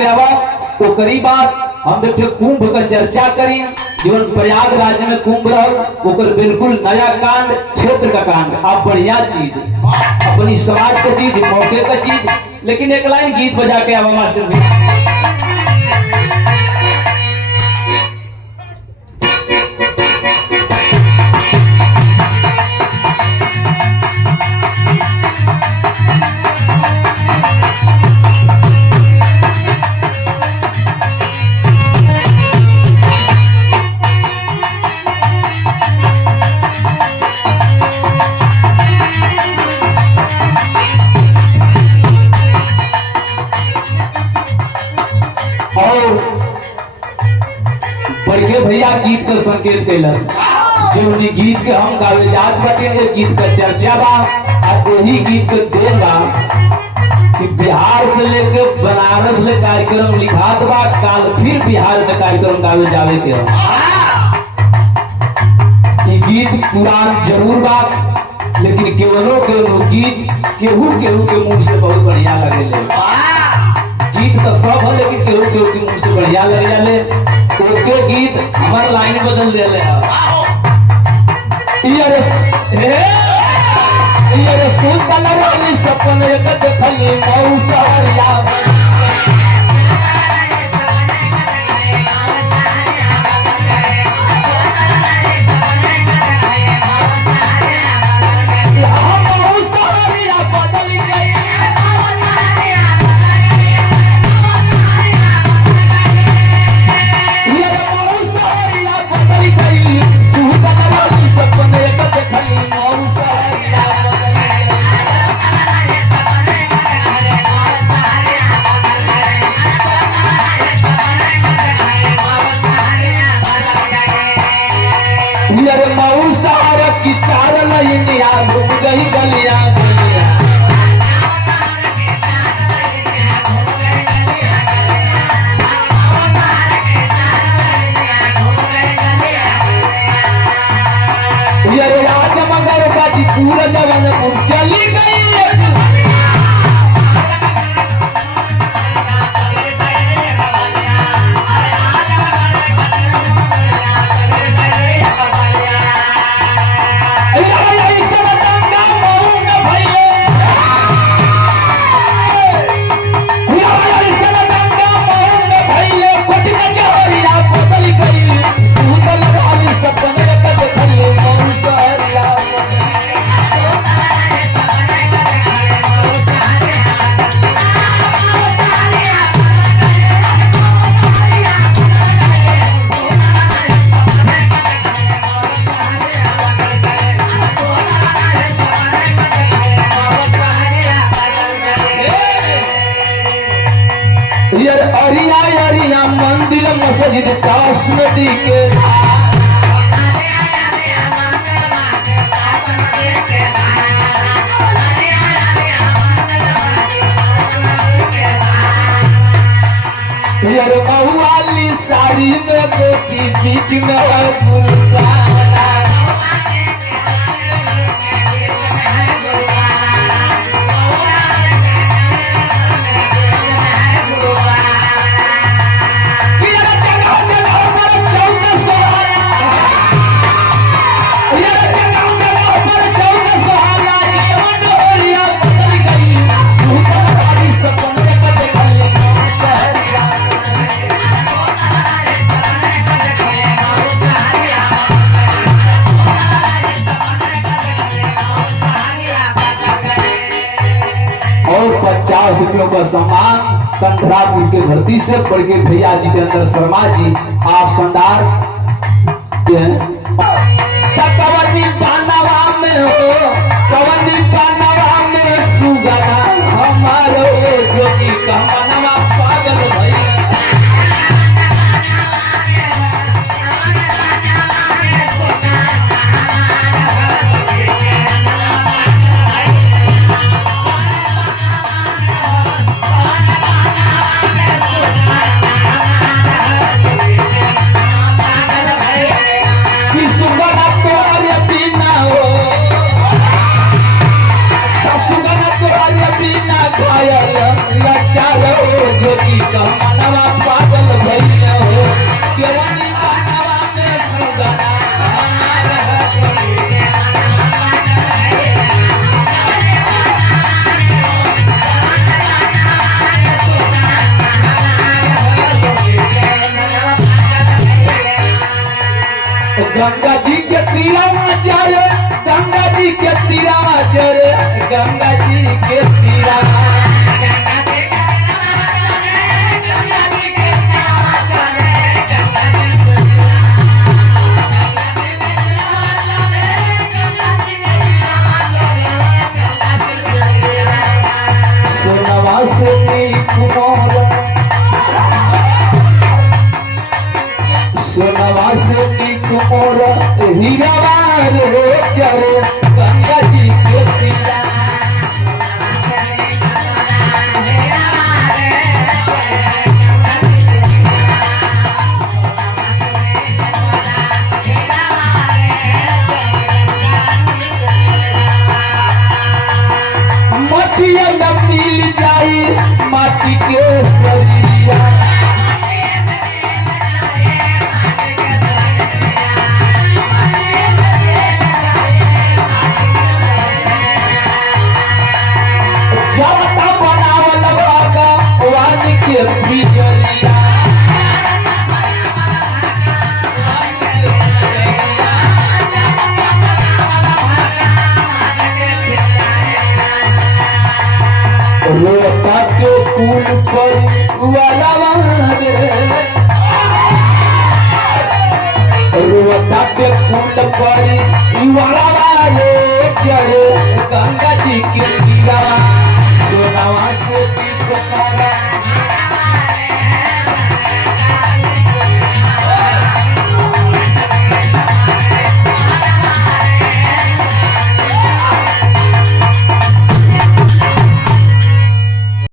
के आवा तो करीब बात हम देखे कुंभ का चर्चा करी जीवन प्रयागराज में कुंभ रहल ओकर बिल्कुल नया कांड क्षेत्र का कांड आप बढ़िया चीज अपनी समाज का चीज मौके का चीज लेकिन एक लाइन गीत बजा के आवा मास्टर भी बड़के भैया गीत का संकेत कैलन जो गीत के हम गावे जात बाटे गीत का चर्चा बा और वही गीत के देन बा कि बिहार से लेके बनारस ले कार्यक्रम लिखात बा काल फिर बिहार में कार्यक्रम गावे जावे के ये गीत पुरान जरूर बा लेकिन केवलो गीत केहू के मुंह से बहुत बढ़िया लगेले गीत तो सब है लेकिन केहू के मुंह से बढ़िया लग जाले ओके गीत हमार लाइन बदल दे ले ये सुल्तान रानी सपन एक देखली मौसरिया की चार लइनिया घूम गई गलिया राज मगर का जी पूरा जवन चली गई अरिया मंदिर मस्जिद काश नदी के बहुआली साड़ी में बेटी बीच में रुपयों का सम्मान कंधरापुर के धरती से पढ़ के भैया जितेंद्र शर्मा जी आप शानदार कबड्डी पानवा में हो कबड्डी पानवा में सुगना हमारो जो की कमनवा पागल भई मनवा पागल भइले हो केवनी बनवा में सुगना गंगा जी के तीरवा जरे गंगा जी के तीरवा जरे गंगा जी के तीरवा सोनवा से नीक मोर सोनवा से नीक मोर हीरावा रे जरे गंगा जी के तीरवा मटिया में मिल जाई माटी के शरीरिया जमता बनावल भगवान के पिजरिया रोता के फूल पर वाला रे रोता के फूल पर वाला रे जरे